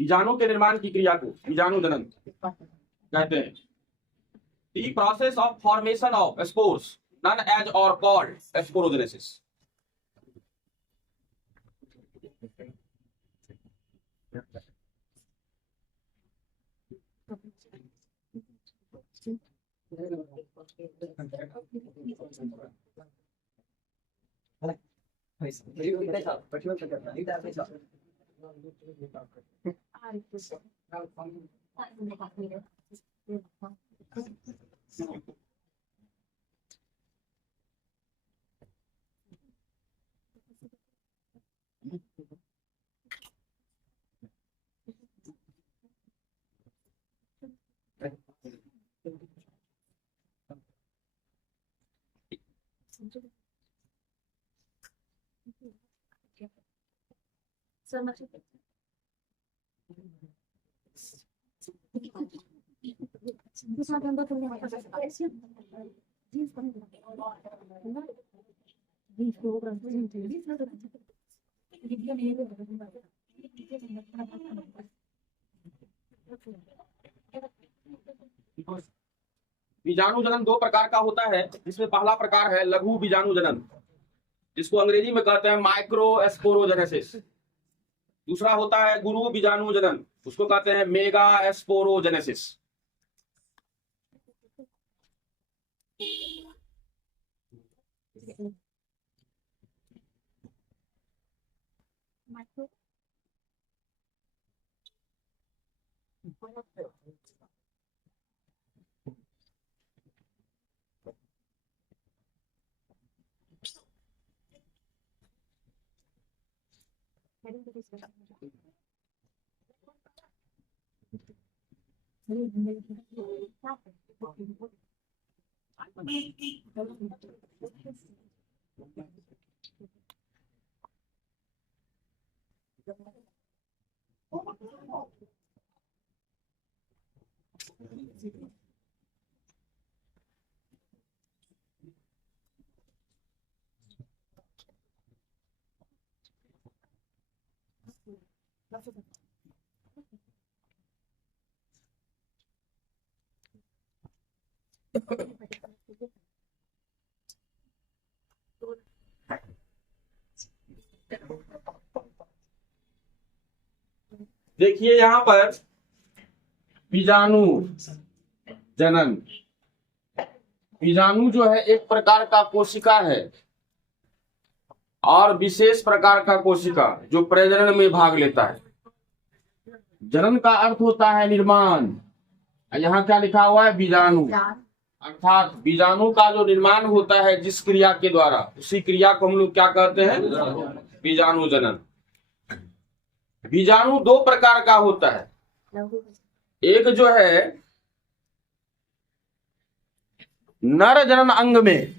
बीजाणु के निर्माण की क्रिया को बीजाणु जनन कहते हैं। The process of formation of spores, known as or called sporogenesis. बीजाणु जनन दो प्रकार का होता है, जिसमें पहला प्रकार है लघु बीजाणु जनन, जिसको अंग्रेजी में कहते हैं माइक्रोस्पोरोजेनेसिस। दूसरा होता है गुरु बीजाणु जनन, उसको कहते हैं मेगा स्पोरोजेनेसिस। देखिए यहां पर बीजाणु जनन, बीजाणु जो है एक प्रकार का कोशिका है और विशेष प्रकार का कोशिका जो प्रजनन में भाग लेता है। जनन का अर्थ होता है निर्माण, यहाँ क्या लिखा हुआ है बीजाणु, अर्थात बीजाणु का जो निर्माण होता है जिस क्रिया के द्वारा, उसी क्रिया को हम लोग क्या कहते हैं? बीजाणु जनन। बीजाणु दो प्रकार का होता है। एक जो है नर जनन अंग में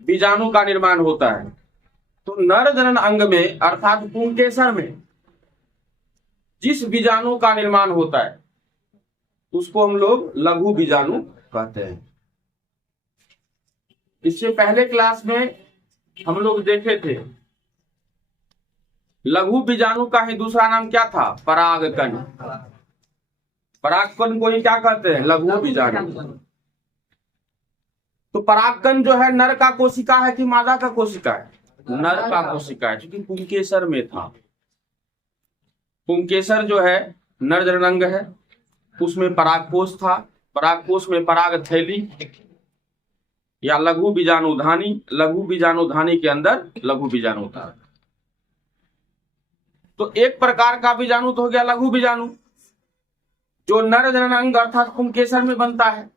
बीजाणु का निर्माण होता है। तो नर जनन अंग में अर्थात पुंकेसर में जिस बीजाणु का निर्माण होता है उसको हम लोग लघु बीजाणु कहते हैं। इससे पहले क्लास में हम लोग देखे थे लघु बीजाणु का ही दूसरा नाम क्या था? परागकण। परागकण को ही क्या कहते हैं? लघु बीजाणु। तो परागकण जो है नर का कोशिका है कि मादा का कोशिका है? नर का कोशिका है, क्योंकि पुंकेसर में था। पुंकेसर जो है नर जनन अंग है, उसमें परागकोश था। परागकोश में पराग थैली या लघु बीजाणुधानी, लघु बीजाणुधानी के अंदर लघु बीजाणु था। तो एक प्रकार का बीजाणु तो हो गया लघु बीजाणु जो नर जनन अंग अर्थात पुंकेसर में बनता है।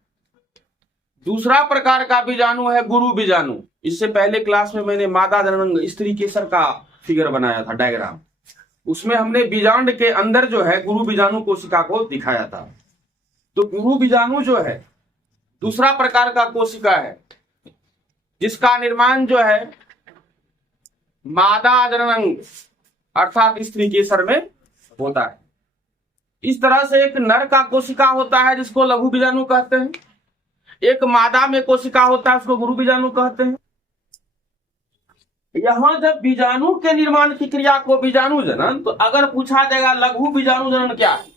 दूसरा प्रकार का बीजाणु है गुरु बीजाणु। इससे पहले क्लास में मैंने मादा जनन अंग स्त्री केसर का फिगर बनाया था, डायग्राम। उसमें हमने बीजांड के अंदर जो है गुरु बीजाणु कोशिका को दिखाया था। तो गुरु बीजाणु जो है दूसरा प्रकार का कोशिका है जिसका निर्माण जो है मादा जनन अंग अर्थात स्त्री केसर में होता है। इस तरह से एक नर का कोशिका होता है जिसको लघु बीजाणु कहते हैं, एक मादा में कोशिका होता है उसको गुरु बीजाणु कहते हैं। यहां जब बीजाणु के निर्माण की क्रिया को बीजाणु जनन, तो अगर पूछा जाएगा लघु बीजाणु जनन क्या है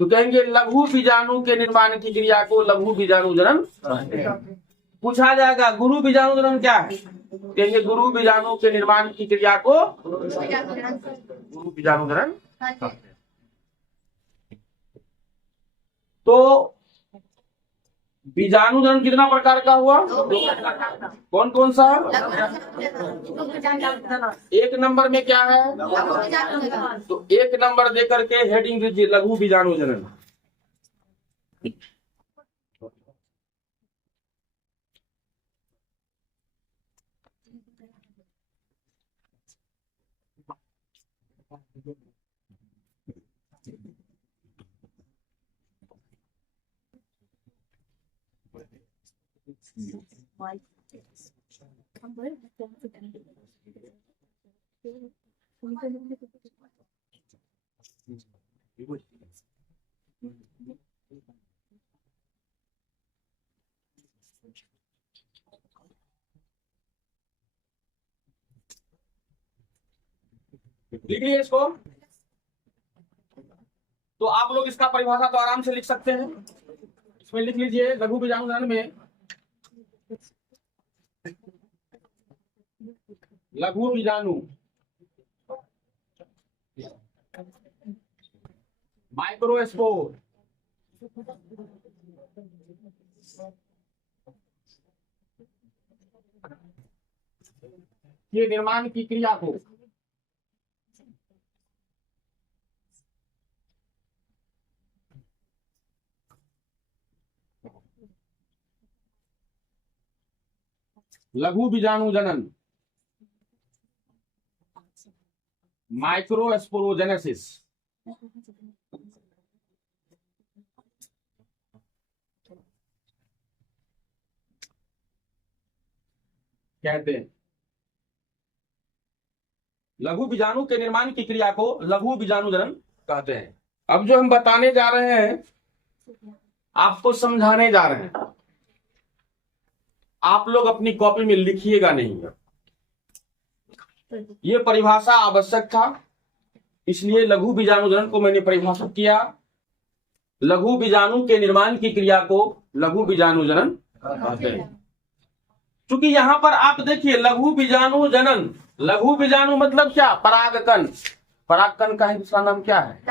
तो कहेंगे लघु बीजाणु के निर्माण की क्रिया को लघु बीजाणु जनन। पूछा जाएगा गुरु बीजाणु जनन क्या है, कहेंगे गुरु बीजाणु के निर्माण की क्रिया को गुरु बीजाणु जनन। तो बीजाणु जनन कितना प्रकार का हुआ? कौन कौन सा? एक नंबर में क्या है? तो एक नंबर देकर के हेडिंग दीजिए लघु बीजाणु जनन। लिख लिए इसको। तो आप लोग इसका परिभाषा तो आराम से लिख सकते हैं। इसमें लिख लीजिए लघु बीजाणु जनन में लघु बीजाणु माइक्रोस्पोर के निर्माण की क्रिया को लघु बीजाणु जनन माइक्रोस्पोरोजेनेसिस कहते हैं। लघु बीजाणु के निर्माण की क्रिया को लघु बीजाणु जनन कहते हैं। अब जो हम बताने जा रहे हैं आपको समझाने जा रहे हैं, आप लोग अपनी कॉपी में लिखिएगा नहीं। ये परिभाषा आवश्यक था, इसलिए लघु बीजाणु जनन को मैंने परिभाषित किया। लघु बीजाणु के निर्माण की क्रिया को लघु बीजाणु जनन कहते हैं। क्योंकि यहां पर आप देखिए लघु बीजाणु जनन, लघु बीजाणु मतलब क्या? परागकण। परागकण का दूसरा नाम क्या है?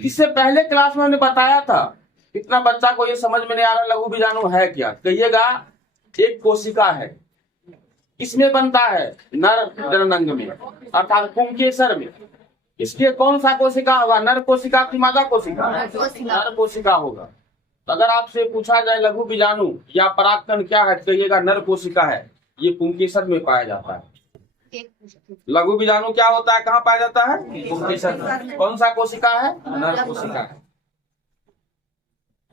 इससे पहले क्लास में हमने बताया था। कितना बच्चा को ये समझ में नहीं आ रहा लघु बीजाणु है क्या? कहिएगा एक कोशिका है, इसमें बनता है नर जनन अंग में अर्थात पुंकेसर में। इसके कौन सा कोशिका होगा? नर कोशिका की मादा कोशिका? नर कोशिका होगा। तो अगर आपसे पूछा जाए लघु बीजाणु या परागकण क्या है, कहिएगा नर कोशिका है, ये पुंकेसर में पाया जाता है। लघु बीजाणु क्या होता है, कहाँ पाया जाता है, पुंकेसर में। कौन सा कोशिका है, नर कोशिका है।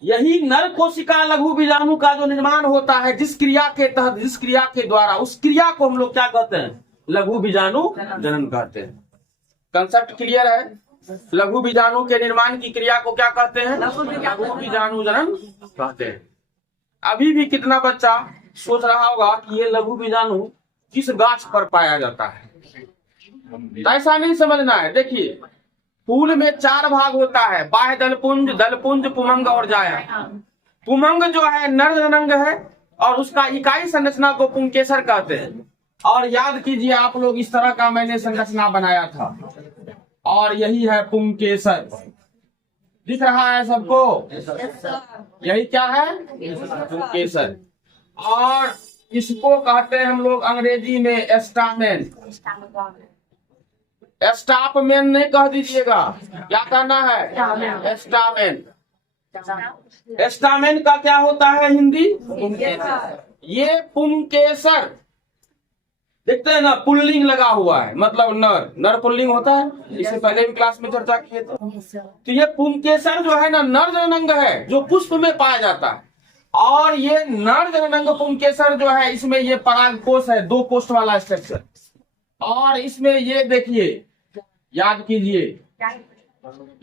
यही नर कोशिका लघु बीजाणु का जो निर्माण होता है, जिस क्रिया के तहत, जिस क्रिया के द्वारा, उस क्रिया को हम लोग क्या कहते हैं, लघु बीजाणु जनन कहते हैं। कंसेप्ट क्लियर है। लघु बीजाणु के निर्माण की क्रिया को क्या कहते हैं, लघु बीजाणु जनन कहते हैं। अभी भी कितना बच्चा सोच रहा होगा कि ये लघु बीजाणु किस गाछ पर पाया जाता है। ऐसा नहीं समझना है। देखिए, फूल में 4 भाग होता है, बाह्य दलपुंज, दलपुंज, पुमंग और जाया। पुमंग जो है नर जननांग है और उसका इकाई संरचना को पुंकेसर कहते हैं। और याद कीजिए आप लोग, इस तरह का मैंने संरचना बनाया था और यही है पुंकेसर। दिख रहा है सबको, यही क्या है, पुंकेसर। और इसको कहते हैं हम लोग अंग्रेजी में एस्टामेन। एस्टापमेन नहीं कह दीजिएगा, क्या कहना है, एस्टामेन। एस्टामेन का क्या होता है हिंदी, ये पुंकेसर। देखते हैं ना, पुल्लिंग लगा हुआ है, मतलब नर, नर पुल्लिंग होता है, इससे पहले भी क्लास में चर्चा किए थे। तो ये पुंकेसर जो है ना, नर जननांग है जो पुष्प में पाया जाता है। और ये नर जननांग पुंकेसर जो है, इसमें ये परागकोश है, 2 कोष्ठ वाला स्ट्रक्चर। और इसमें ये देखिए, याद कीजिए,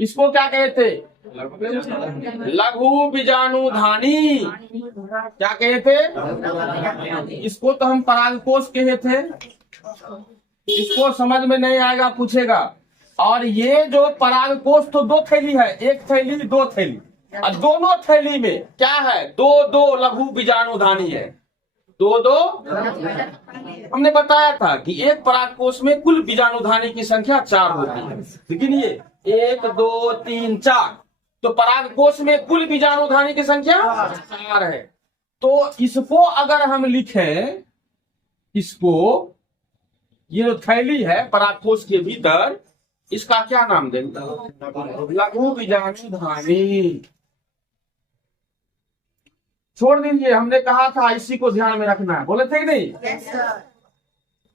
इसको क्या कहे थे, लघु बीजाणुधानी। क्या कहे थे, इसको तो हम परागकोश कहे थे। इसको समझ में नहीं आएगा, पूछेगा। और ये जो परागकोश तो 2 थैली है, 1 थैली 2 थैली, और दोनों थैली में क्या है, 2 लघु बीजाणुधानी है। 2 हमने बताया था कि एक परागकोश में कुल बीजाणुधानी की संख्या 4 होती है। लेकिन ये 1 2 3 4, तो परागकोश में कुल बीजाणुधानी की संख्या 4 है। तो इसको अगर हम लिखें, इसको, ये जो थैली है परागकोश के भीतर, इसका क्या नाम देंगे, लघु बीजाणुधानी। छोड़ दीजिए, हमने कहा था इसी को ध्यान में रखना है, बोले थे कि नहीं। yes,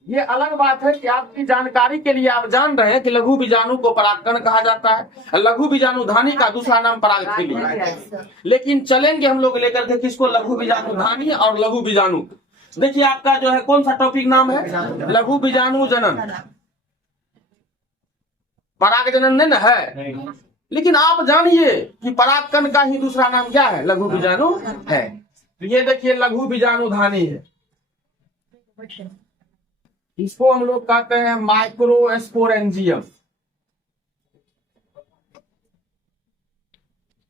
ये अलग बात है कि आपकी जानकारी के लिए आप जान रहे हैं कि लघु बीजाणु को परागकण कहा जाता है, लघु बीजाणुधानी का दूसरा नाम परागथैली है। लेकिन चलेंगे हम लोग लेकर के किसको, लघु बीजाणुधानी और लघु बीजाणु। देखिए आपका जो है कौन सा टॉपिक नाम है, लघु बीजाणु जनन। पराग जनन है, लेकिन आप जानिए कि परागकण का ही दूसरा नाम क्या है, लघु बीजाणु है। तो ये देखिए लघु बीजाणुधानी है, इसको हम लोग कहते हैं माइक्रोस्पोरेंजियम।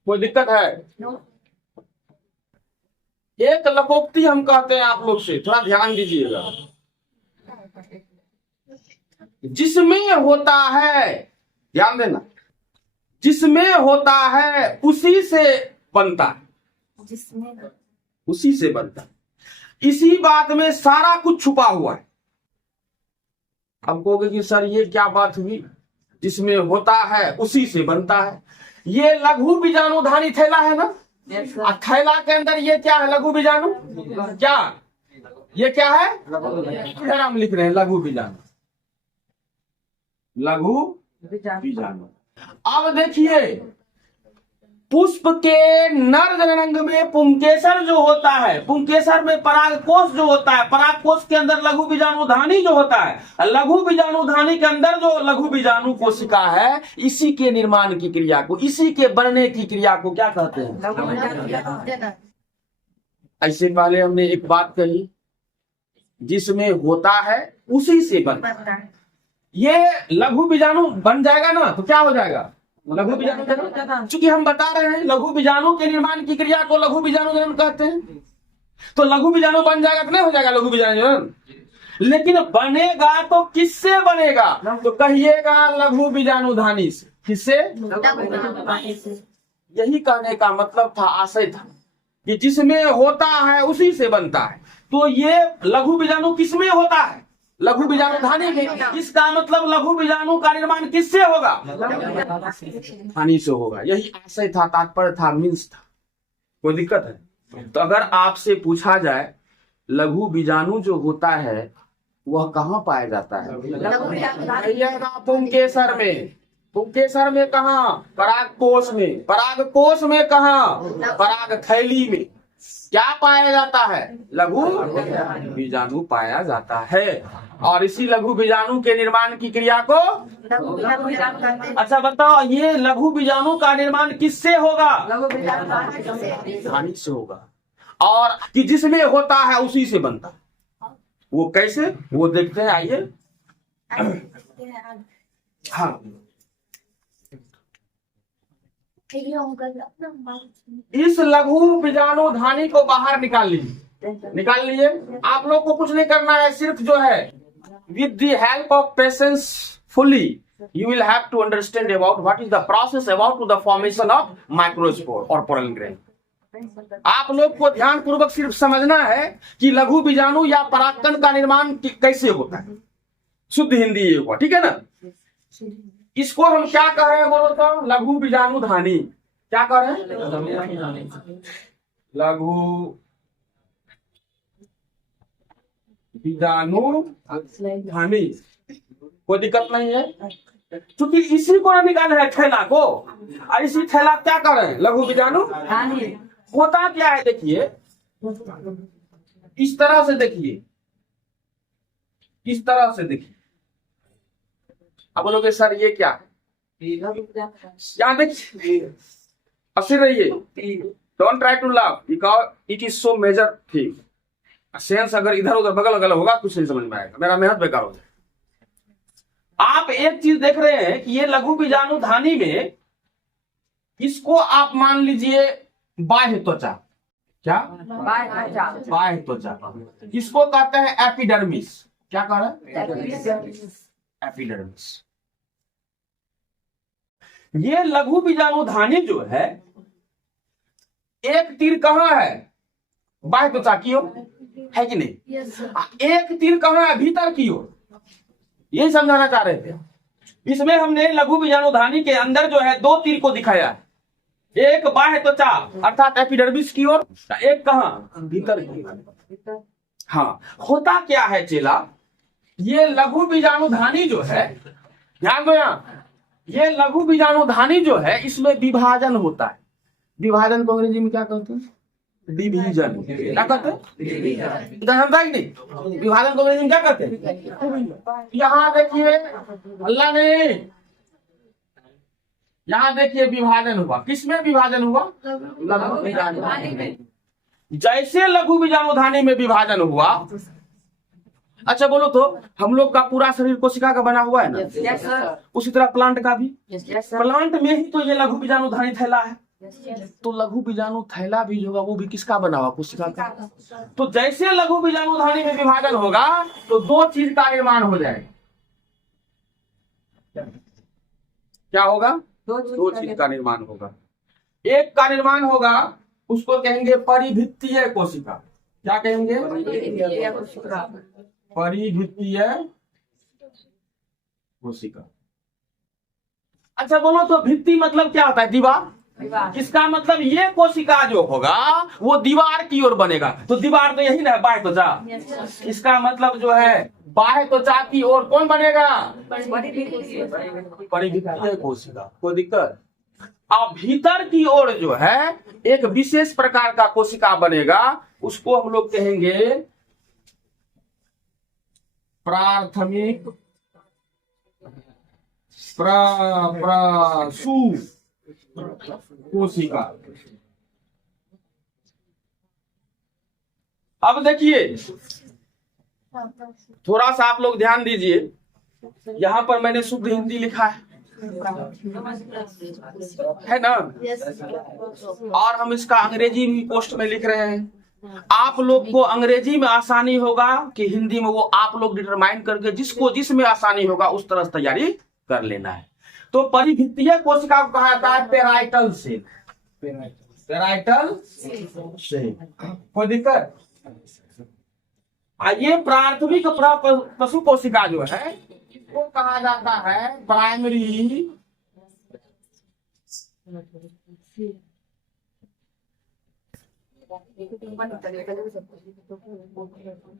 कोई दिक्कत है, एक लकोक्ति हम कहते हैं आप लोग से, थोड़ा ध्यान दीजिएगा। जिसमें होता है, ध्यान देना, जिसमें होता है उसी से बनता है, उसी से बनता है। इसी बात में सारा कुछ छुपा हुआ है। अब कहोगे कि सर ये क्या बात हुई, जिसमें होता है उसी से बनता है। ये लघु बीजाणुधानी थैला है ना, थैला के अंदर ये क्या है, लघु बीजाणु। क्या ये क्या है, इधर हम लिख रहे हैं लघु बीजाणु, लघु बीजाणु। अब देखिए, पुष्प के नर जननांग में पुंकेसर जो होता है, पुंकेसर में परागकोश जो होता है, परागकोश के अंदर लघु बीजाणुधानी जो होता है, लघु बीजाणुधानी के अंदर जो लघु बीजाणु कोशिका है, इसी के निर्माण की क्रिया को, इसी के बनने की क्रिया को क्या कहते हैं। ऐसे पहले हमने एक बात कही, जिसमें होता है उसी से बनता है। ये लघु बीजाणु बन जाएगा ना, तो क्या हो जाएगा, लघु बीजाणु जनन। चूंकि हम बता रहे हैं लघु बीजाणु के निर्माण की क्रिया को लघु बीजाणु जनन कहते हैं, तो लघु बीजाणु बन जाएगा तो नहीं हो जाएगा लघु बीजाणु जनन। लेकिन बनेगा तो किससे बनेगा, तो कहिएगा लघु बीजाणुधानी से। किससे, यही कहने का मतलब था, आशय था कि जिसमें होता है उसी से बनता है। तो ये लघु बीजाणु किसमें होता है, लघु बीजाणुधानी में। इसका मतलब लघु बीजाणु का निर्माण किससे होगा, धानी से होगा। यही आशय था, तात्पर्य था, मीन्स था। कोई दिक्कत है? तो अगर आपसे पूछा जाए लघु बीजाणु जो होता है वह कहाँ पाया जाता है? पुंकेसर में। पुंकेसर में कहाँ? परागकोश में। परागकोश में कहाँ? पराग थैली में। क्या पाया जाता है? लघु बीजाणु पाया जाता है। और इसी लघु बीजाणु के निर्माण की क्रिया को अच्छा बताओ, ये लघु बीजाणु का निर्माण किससे होगा? धानी से होगा। और कि जिसमें होता है उसी से बनता है। वो कैसे, वो देखते हैं, आइए। हाँ, इस लघु बीजाणु धानी को बाहर निकाल लीजिए। निकाल लीजिए। आप लोग को कुछ नहीं करना है, सिर्फ जो है with the help of patience fully you will have to understand about what is the process about to the formation of microspore or pollen grain। आप लोग को ध्यान पूर्वक सिर्फ समझना है कि लघु बीजाणु या परागकण का निर्माण कैसे होता है। शुद्ध हिंदी ये हुआ, ठीक है ना? इसको हम क्या कह रहे हैं बोलो तो? लघु बीजाणु धानी। क्या कह रहे हैं? लघु बीजाणु धानी। कोई दिक्कत नहीं है, क्योंकि इसी को निकाला है थैला को। और इसी थैला क्या कर रहे हैं? लघु बीजाणु धानी। होता क्या है देखिए, इस तरह से देखिए, इस तरह से देखिए। अब बोलोगे सर ये क्या है? यहाँ देखिए, हंसी रहिए, don't try to laugh because it is so major thing. Sense अगर इधर उधर बगल बगल होगा कुछ नहीं समझ में आएगा, मेरा मेहनत बेकार हो जाएगा। आप एक चीज देख रहे हैं कि ये लघु बीजाणु धानी में, इसको आप मान लीजिए बाह्य त्वचा। क्या? बाह्य त्वचा। इसको कहते हैं एपिडर्मिस। क्या कह रहे हैं? एपिडर्मिस। ये लघु बीजाणु धानी जो है, एक तीर कहाँ है? बाह्य त्वचा की ओर है कि नहीं? एक तीर कहाँ है? भीतर की ओर। यही समझाना चाह रहे थे। इसमें हमने लघु बीजाणु धानी के अंदर जो है दो तीर को दिखाया है। एक बाह्य त्वचा अर्थात एपिडर्मिस की ओर, एक कहाँ? भीतर की ओर। हाँ, होता क्या है चेला, ये लघु बीजाणु धानी जो है, ध्यान दो यहाँ, ये लघु बीजाणु धानी जो है इसमें विभाजन होता है। विभाजन को अंग्रेजी में क्या कहते हैं? डिवीजन। क्या कहते हैं? समझा कि नहीं? विभाजन को अंग्रेजी में क्या कहते हैं? यहाँ देखिए, अल्लाह ने यहाँ देखिए विभाजन हुआ। किसमें विभाजन हुआ? लघु बीजाणु धानी में। जैसे लघु बीजाणु धानी में विभाजन हुआ, अच्छा बोलो तो हम लोग का पूरा शरीर कोशिका का बना हुआ है ना? yes, उसी तरह प्लांट का भी। yes, प्लांट में ही तो ये लघु बीजाणु धानी थैला है। तो लघु बीजाणु थैला भी होगा, वो भी किसका बना हुआ? कोशिका का। तो जैसे लघु बीजाणु धानी में विभाजन होगा तो दो चीज का निर्माण हो जाएगा। क्या होगा? दो चीज का निर्माण होगा। एक का निर्माण होगा, उसको कहेंगे परिभित्तीय कोशिका। क्या कहेंगे? परिभित्तीय कोशिका। अच्छा बोलो तो भित्ति मतलब क्या होता है? दीवार। इसका मतलब ये कोशिका जो होगा वो दीवार की ओर बनेगा। तो दीवार तो यही ना है, बाह्य त्वचा। इसका मतलब जो है बाह्य त्वचा की ओर कौन बनेगा? परिभित्तीय कोशिका। कोई दिक्कत? अब भीतर की ओर जो है एक विशेष प्रकार का कोशिका बनेगा, उसको हम लोग कहेंगे प्राथमिक प्रसूत कोशिका। अब देखिए, थोड़ा सा आप लोग ध्यान दीजिए, यहां पर मैंने शुद्ध हिंदी लिखा है ना? और हम इसका अंग्रेजी भी पोस्ट में लिख रहे हैं। आप लोग को अंग्रेजी में आसानी होगा कि हिंदी में, वो आप लोग डिटरमाइन करके जिसको जिसमें आसानी होगा उस तरह से तैयारी कर लेना है। तो परिभित्तीय कोशिका को कहा जाता है पेराइटल सेल। Parietal cell. कोई दिक्कत? ये प्राथमिक पशु कोशिका जो है वो कहा जाता है प्राइमरी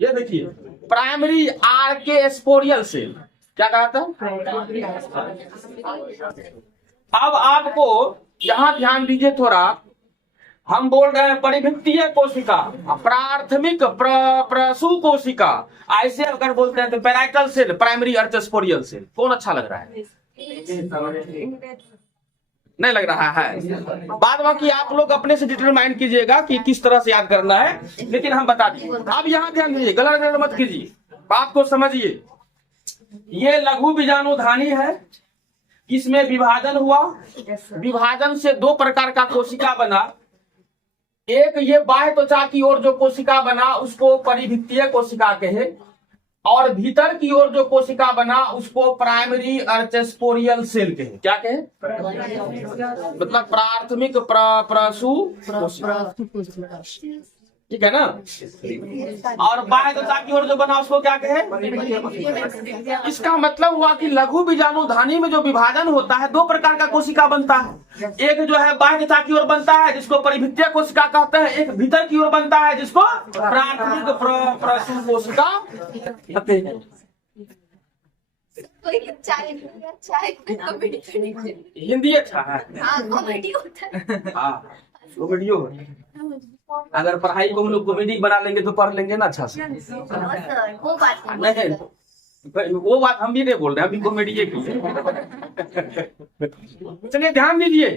ये देखिए प्राइमरी आर्के स्पोरियल सेल, क्या कहा था? अब आपको यहां ध्यान दीजिए थोड़ा, हम बोल रहे हैं परिभित्तीय कोशिका, प्राथमिक प्रसू कोशिका, ऐसे अगर बोलते हैं तो parietal cell, primary archesporial cell, कौन अच्छा लग रहा है? नहीं लग रहा है। बाद बाकी आप लोग अपने से डिटरमाइन कीजिएगा कि किस तरह से याद करना है, लेकिन हम बता दिए। अब यहाँ ध्यान दीजिए, गलत मत कीजिए, बात को समझिए। ये लघु बीजाणुधानी है, इसमें विभाजन हुआ, विभाजन से दो प्रकार का कोशिका बना। एक ये बाह्य त्वचा की ओर जो कोशिका बना उसको परिभित्तीय कोशिका कहे, और भीतर की ओर जो कोशिका बना उसको प्राइमरी अर्चस्पोरियल सेल कहे। क्या कहे? मतलब प्राथमिक प्रसू कोशिका, ठीक है ना। और बाह्य त्वचा की ओर जो बना उसको क्या कहे? इसका मतलब हुआ कि लघु बीजाणुधानी में जो विभाजन होता है दो प्रकार का कोशिका बनता है। एक जो है बाह्य त्वचा की ओर बनता है जिसको परिभित्तीय कोशिका कहते हैं, एक भीतर की ओर बनता है जिसको प्राथमिक प्रसू कोशिका कहते हैं। हिंदी अच्छा है, कॉमेडी होता है। अगर पढ़ाई को हम लोग कॉमेडी बना लेंगे तो पढ़ लेंगे ना अच्छा से। वो बात हम भी नहीं बोल रहे, अभी कॉमेडी की। चलिए ध्यान दीजिए,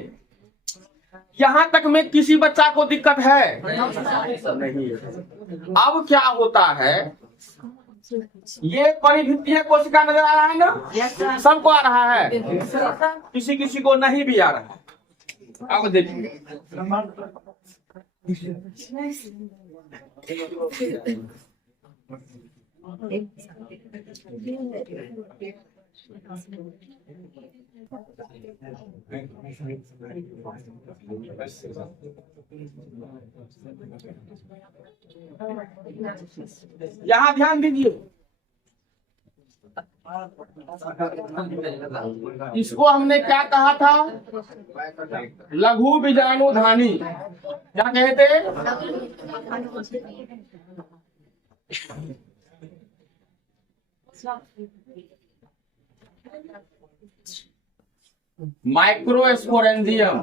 यहाँ तक में किसी बच्चा को दिक्कत है? नहीं। अब क्या होता है, ये परिभित्तीय कोशिका नजर आ रहा है ना, सबको आ रहा है, किसी किसी को नहीं भी आ रहा है। अब देखिए यहाँ ध्यान दीजिए, इसको हमने क्या कहा था? लघु बीजाणुधानी। क्या कहते? माइक्रोस्पोरेंजियम।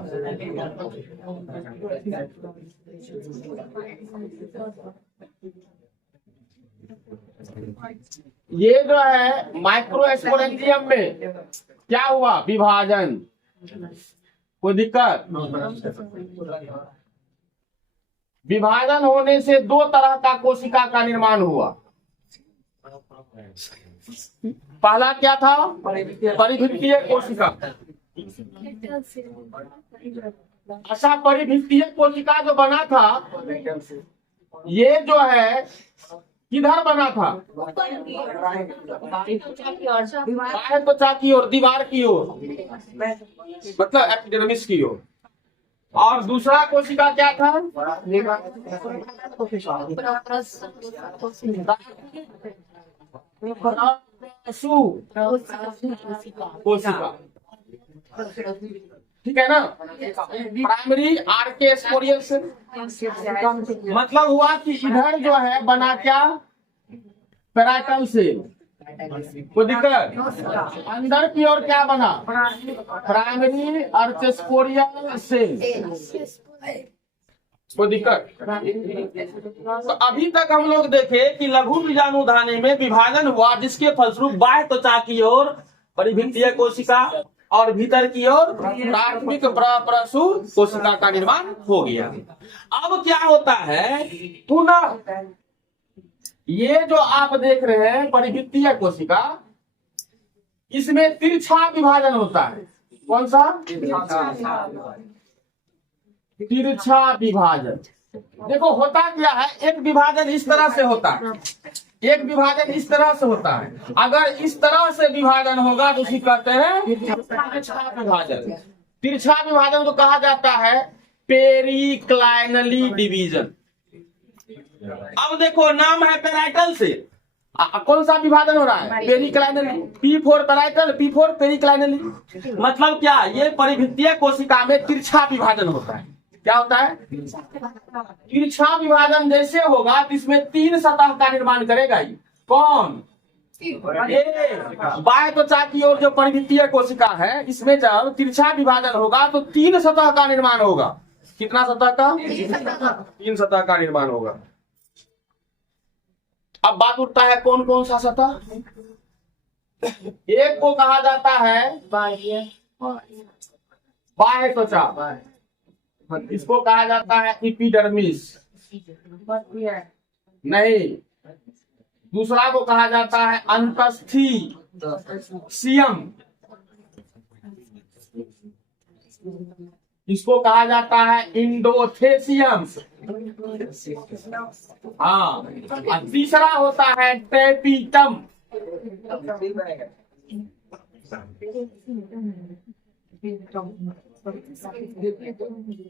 ये जो है माइक्रोस्पोरेंजियम में क्या हुआ? विभाजन। कोई दिक्कत? विभाजन होने से दो तरह का कोशिका का निर्माण हुआ। पहला क्या था? परिभित्तीय कोशिका। अच्छा, परिभित्तीय कोशिका जो बना था ये जो है किधर बना था? बाह्य त्वचा की ओर, दीवार की ओर, मतलब एपिडर्मिस की ओर। और दूसरा कोशिका क्या था? कोशिका, ठीक है ना। प्राइमरी आर्के स्पोरियल सेल, मतलब हुआ कि इधर जो है बना क्या? Parietal cell. कोई दिक्कत? अंदर की ओर क्या बना? Primary archesporial cell. कोई दिक्कत? तो अभी तक हम लोग देखे कि लघु बीजाणुधानी में विभाजन हुआ जिसके फलस्वरूप बाह्य त्वचा की ओर परिभित्तीय कोशिका और भीतर की ओर प्राथमिक प्रसू कोशिका का निर्माण हो गया। अब क्या होता है, पुनः ये जो आप देख रहे हैं परिभित्तीय कोशिका, इसमें तिरछा विभाजन होता है। कौन सा? तिरछा विभाजन। देखो होता क्या है, एक विभाजन इस तरह से होता है, एक विभाजन इस तरह से होता है। अगर इस तरह से विभाजन होगा तो उसी कहते हैं तिरछा विभाजन। तिरछा विभाजन को कहा जाता है पेरिक्लाइनली डिवीजन। अब देखो नाम है पेराइटल से, कौन सा विभाजन हो रहा है? पेरिक्लाइनली। P4 parietal, P4 पेरिक्लाइनली। मतलब क्या? ये परिभित्तीय कोशिका में तिरछा विभाजन होता है। क्या होता है? तिरछा विभाजन जैसे होगा तो इसमें 3 सतह का निर्माण करेगा ही। कौन? बाह्य त्वचा की ओर जो परिवृत्तीय कोशिका है, इसमें जब तिरछा विभाजन होगा तो 3 सतह का निर्माण होगा। कितना सतह का? 3 सतह का निर्माण होगा। अब बात उठता है कौन कौन सा सतह? एक को कहा जाता है बाह्य त्वचा, इसको कहा जाता है एपिडर्मिस। नहीं, दूसरा को कहा जाता है अंतस्थी सीयम, इसको कहा जाता है इंडोथेसियम। हाँ, और तीसरा होता है टेपिटम।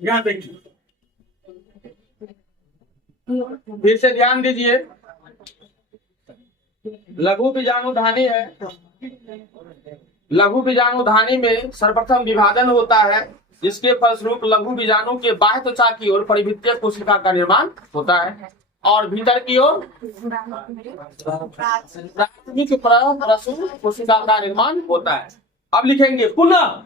यहाँ देखिए, फिर से ध्यान दीजिए, लघु बीजाणुधानी है। लघु बीजाणुधानी में सर्वप्रथम विभाजन होता है, जिसके फलस्वरूप लघु बीजाणु के बाह्य त्वचा की ओर परिवृत्तीय कोशिका का निर्माण होता है और भीतर की ओर प्राथमिक प्रसून कोशिका का निर्माण होता है। अब लिखेंगे पुनः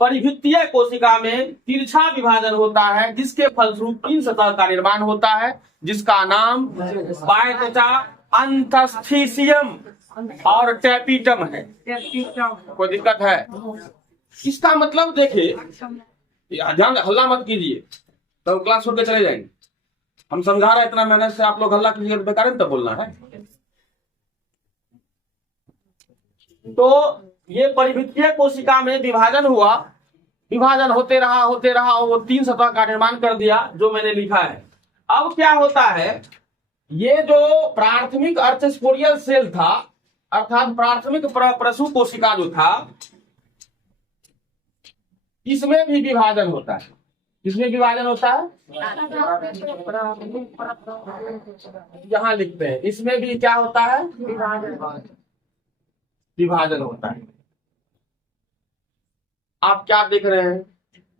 परिवृत्तीय कोशिका में तिरछा विभाजन होता है, जिसके फलस्वरूप 3 सतह का निर्माण होता है, जिसका नाम बाह्य त्वचा, अंतस्थीसियम और टेपिटम है। कोई दिक्कत है? इसका मतलब देखिए, ध्यान हल्ला मत कीजिए, तो क्लास छोड़ के चले जाएंगे। हम समझा रहे इतना मेहनत से, आप लोग हल्ला कीजिए तो बेकार है, तब बोलना है। तो ये परिवृत्तीय कोशिका में विभाजन हुआ, विभाजन होते रहा और वो 3 सतह का निर्माण कर दिया, जो मैंने लिखा है। अब क्या होता है, ये जो प्राथमिक अर्थस्पोरियल सेल था, अर्थात प्राथमिक प्रसून कोशिका जो था, इसमें भी विभाजन होता है। किसमें विभाजन होता है? यहाँ लिखते हैं, इसमें भी क्या होता है? विभाजन होता है। आप क्या देख रहे हैं?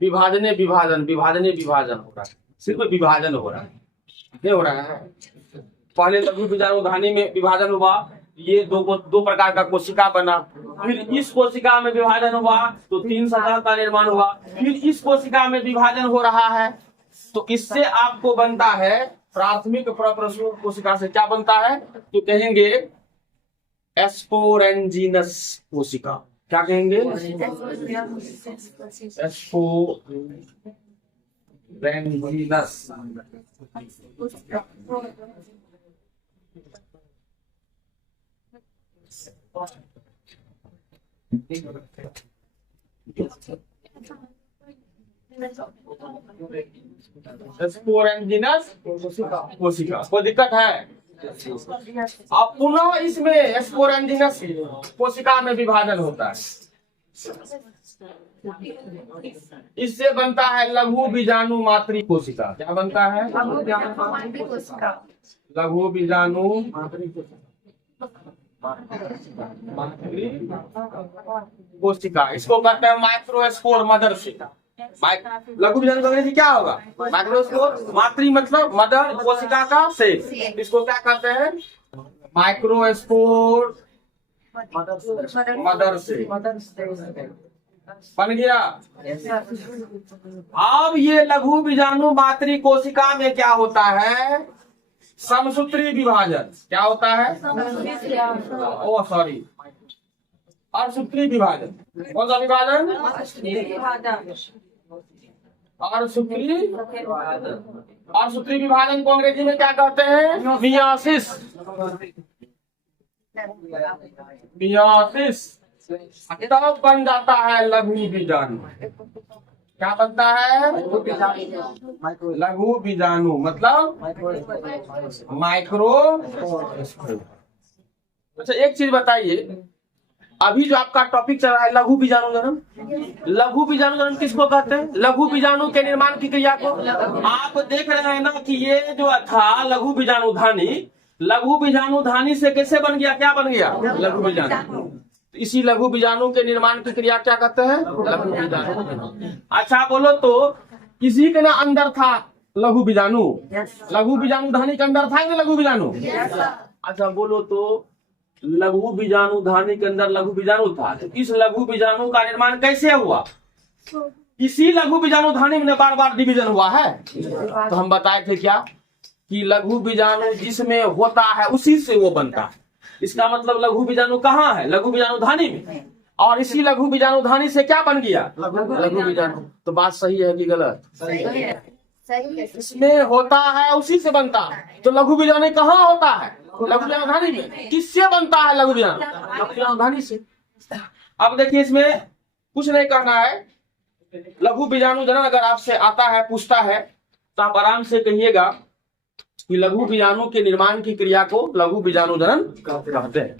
विभाजन हो रहा है, सिर्फ विभाजन हो रहा है, नहीं हो रहा है। पहले लघु बीजाणुधानी में विभाजन हुआ, ये दो प्रकार का कोशिका बना, फिर इस कोशिका में विभाजन हुआ तो 3 सतह का निर्माण हुआ, फिर इस कोशिका में विभाजन हो रहा है, तो इससे आपको बनता है प्राथमिक प्रसून कोशिका से क्या बनता है? तो कहेंगे एस्पोरेंजिनस कोशिका। क्या कहेंगे? एस्पोरेंजिनस। एस्पोरेंजिनस कोशिका। कोई दिक्कत है? अब पुनः इसमें एस्पोरेंजिनस कोशिका में विभाजन होता है, इससे बनता है लघु बीजाणु मातृ कोशिका। क्या बनता है? लघु बीजाणु मातृ कोशिका। इसको कहते हैं माइक्रोस्पोर मदर से। लघु बीजाणु अंग्रेजी क्या होगा? माइक्रोस्पोर। मातृ मतलब मदर, कोशिका का सेल। इसको क्या कहते हैं? माइक्रोस्पोर मदर से। बन गया। अब ये लघु बीजाणु मातृ कोशिका में क्या होता है? समसूत्री विभाजन। क्या होता है? ओ सॉरी, अर्धसूत्री विभाजन। कौन सा विभाजन? अर्धसूत्री विभाजन को अंग्रेजी में क्या कहते हैं? मियोसिस। तब बन जाता है लघु बीजाणु। क्या बनता है? लघु बीजाणु मतलब माइक्रो। अच्छा एक चीज बताइए, अभी जो आपका टॉपिक चल रहा है लघु बीजाणु जनन, लघु बीजाणु जनन किसको कहते हैं? लघु बीजाणु के निर्माण की क्रिया को। आप देख रहे हैं ना कि ये जो था लघु बीजाणुधानी, लघु बीजाणुधानी से कैसे बन गया? क्या बन गया? लघु बीजाणु। इसी लघु बीजाणु के निर्माण की क्रिया क्या कहते हैं? लघु बीजाणु। अच्छा बोलो तो इसी के ना अंदर था लघु बीजाणु। लघु बीजाणु धानी के अंदर था ना लघु बीजाणु। अच्छा बोलो तो लघु बीजाणु धानी के अंदर लघु बीजाणु था, तो इस लघु बीजाणु का निर्माण कैसे हुआ? इसी लघु बीजाणु धानी में बार बार डिवीजन हुआ है। तो हम बताए थे क्या कि लघु बीजाणु जिसमें होता है उसी से वो बनता है। इसका मतलब लघु बीजाणु कहाँ है? लघु बीजाणु धानी में। और इसी लघु बीजाणु धानी से क्या बन गया? लघु बीजाणु। तो बात सही है कि गलत? इसमें होता है उसी से बनता है। तो लघु बीजाणु कहाँ होता है? लघु बीजाणु धानी में। किससे बनता है लघु बीजाणु? लघु बीजाणु धानी से। अब देखिए इसमें कुछ नहीं करना है। लघु बीजाणु जनन अगर आपसे आता है, पूछता है, तो आप आराम से कहिएगा कि लघु बीजाणु के निर्माण की क्रिया को लघु बीजाणु जनन कहते हैं।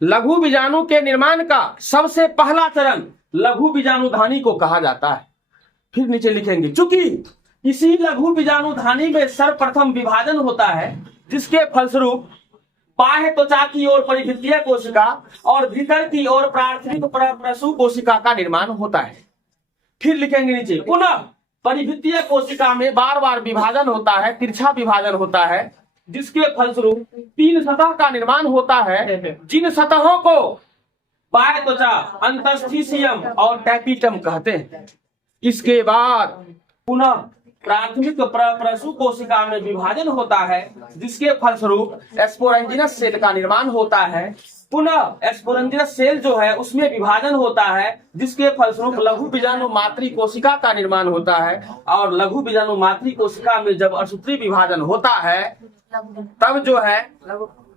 लघु बीजाणु के निर्माण का सबसे पहला चरण लघु बीजाणु धानी को कहा जाता है। फिर नीचे लिखेंगे चूंकि इसी लघु बीजाणु धानी में सर्वप्रथम विभाजन होता है, जिसके फलस्वरूप बाह्य त्वचा की ओर परिभित्तीय कोशिका और भीतर की ओर प्राथमिक प्रसू कोशिका का निर्माण होता है। फिर लिखेंगे नीचे पुनः परिभित्तीय कोशिका में बार बार विभाजन होता है, तिरछा विभाजन होता है, जिसके फलस्वरूप 3 सतह का निर्माण होता है, जिन सतहों को बाह्य त्वचा, अंतस्थिसियम और टैपिटम कहते हैं। इसके बाद पुनः प्राथमिक प्रसू कोशिका में विभाजन होता है, जिसके फलस्वरूप स्पोरेंजिनस सेल का निर्माण होता है। पुनः स्पोरेंजिनस सेल जो है उसमें विभाजन होता है, जिसके फलस्वरूप लघु बीजाणु मातृ कोशिका का निर्माण होता है। और लघु बीजाणु मातृ कोशिका में जब असूत्री विभाजन होता है तब जो है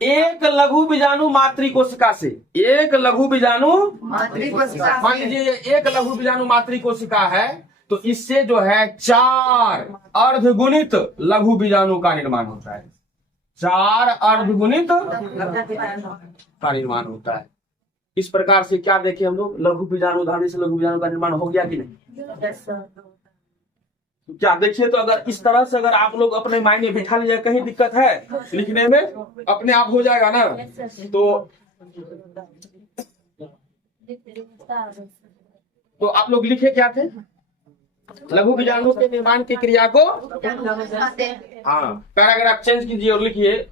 एक लघु बीजाणु मातृ कोशिका से एक लघु बीजाणु मातृ कोशिका, मान लीजिए एक लघु बीजाणु मातृ कोशिका है, तो इससे जो है 4 अर्धगुणित लघु बीजाणु का निर्माण होता है। 4 अर्धगुणित का निर्माण होता है। इस प्रकार से क्या देखे हम लोग, लघु बीजाणु धानी से लघु बीजाणु का निर्माण हो गया कि नहीं? क्या देखिए, तो अगर इस तरह से अगर आप लोग अपने मायने बिठा लीजिए, कहीं दिक्कत है लिखने में अपने आप हो जाएगा ना। तो आप लोग लिखे क्या थे? लघु बीजाणु के निर्माण की क्रिया को हाँ पैराग्राफ चेंज कीजिए और लिखिए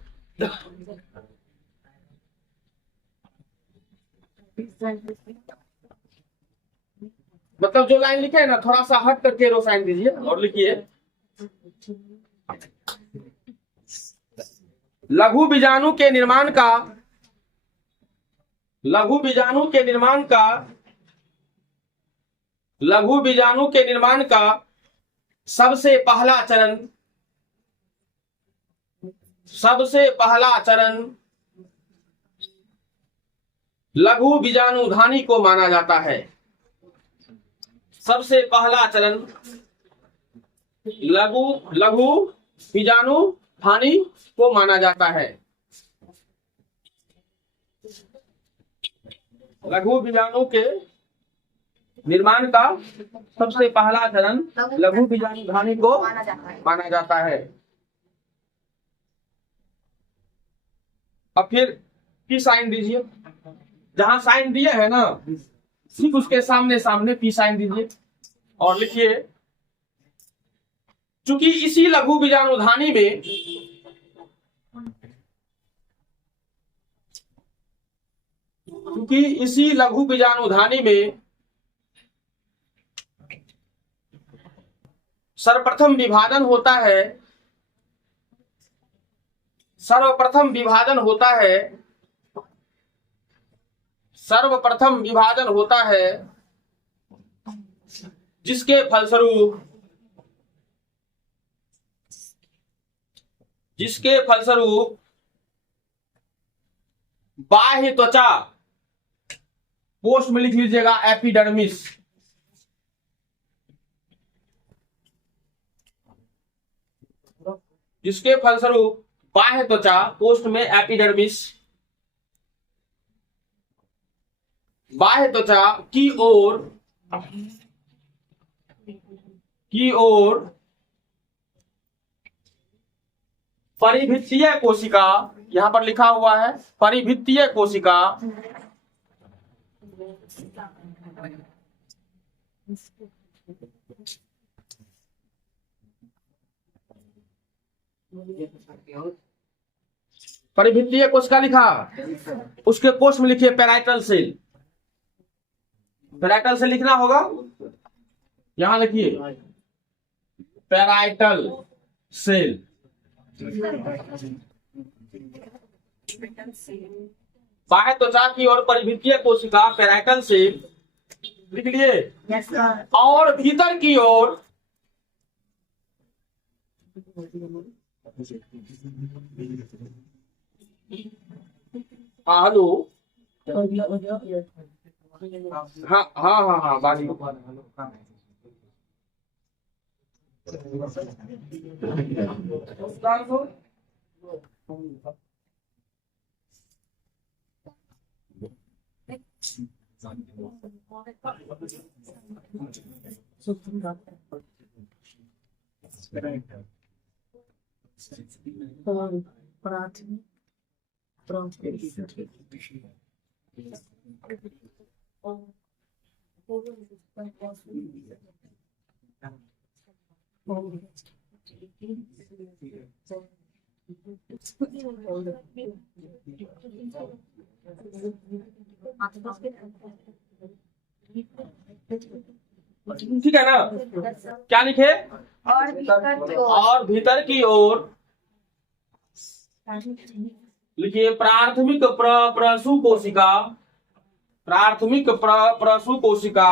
मतलब जो लाइन लिखे है ना थोड़ा सा हट करके रो साइन दीजिए और लिखिए लघु बीजाणु के निर्माण का लघु बीजाणु के निर्माण का सबसे पहला चरण लघु बीजाणु धानी को माना जाता है। सबसे पहला चरण लघु बीजाणु धानी को माना जाता है। लघु बीजाणु के निर्माण का सबसे पहला चरण लघु बीजाणु धानी को माना जाता है। अब फिर पी साइन दीजिए, जहां साइन दिए है ना ठीक उसके सामने सामने पी साइन दीजिए और लिखिए चूंकि इसी लघु बीजाणु धानी में सर्वप्रथम विभाजन होता है सर्वप्रथम विभाजन होता है जिसके फलस्वरूप बाह्य त्वचा, पोस्ट में लिख लीजिएगा एपिडर्मिस, जिसके फलस्वरूप बाह्य त्वचा, पोस्ट में एपिडर्मिस, बाह्य त्वचा की ओर परिभित्तीय कोशिका, यहां पर लिखा हुआ है परिभित्तीय कोशिका, परिभित्तीय कोशिका लिखा, उसके कोष में लिखिए पैराइटल सेल। पैराइटल सेल लिखना होगा, यहां लिखिए पैराइटल सेल। बाह्य त्वचा की ओर परिभित्तीय कोशिका पैराइटल सेल लिख लिए। और भीतर की ओर हेलो, हाँ बाकी ठीक है ना? क्या लिखे? और भीतर की ओर लिखिए प्राथमिक प्रसु कोशिका। प्राथमिक प्रसु कोशिका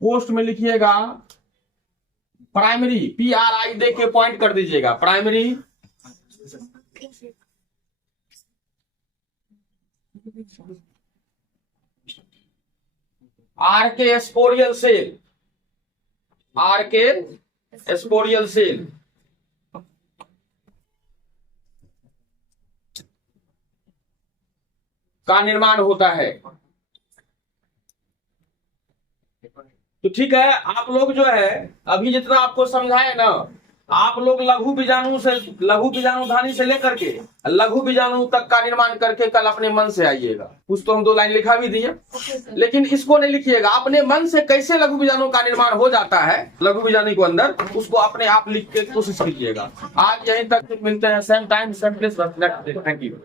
पोस्ट में लिखिएगा प्राइमरी, PRI दे के पॉइंट कर दीजिएगा, प्राइमरी आर्के स्पोरियल सेल। आर्के स्पोरियल सेल का निर्माण होता है। तो ठीक है, आप लोग जो है अभी जितना आपको समझाए ना, आप लोग लघु बीजाणुधानी से लेकर के लघु बीजाणु तक का निर्माण करके कल अपने मन से आइएगा। कुछ तो हम 2 लाइन लिखा भी दिए, लेकिन इसको नहीं लिखिएगा, अपने मन से कैसे लघु बीजाणु का निर्माण हो जाता है लघु बीजाणु के अंदर, उसको अपने आप लिख के कोशिश कीजिएगा। आज यहीं तक मिलते हैं, same time same place. Thank you.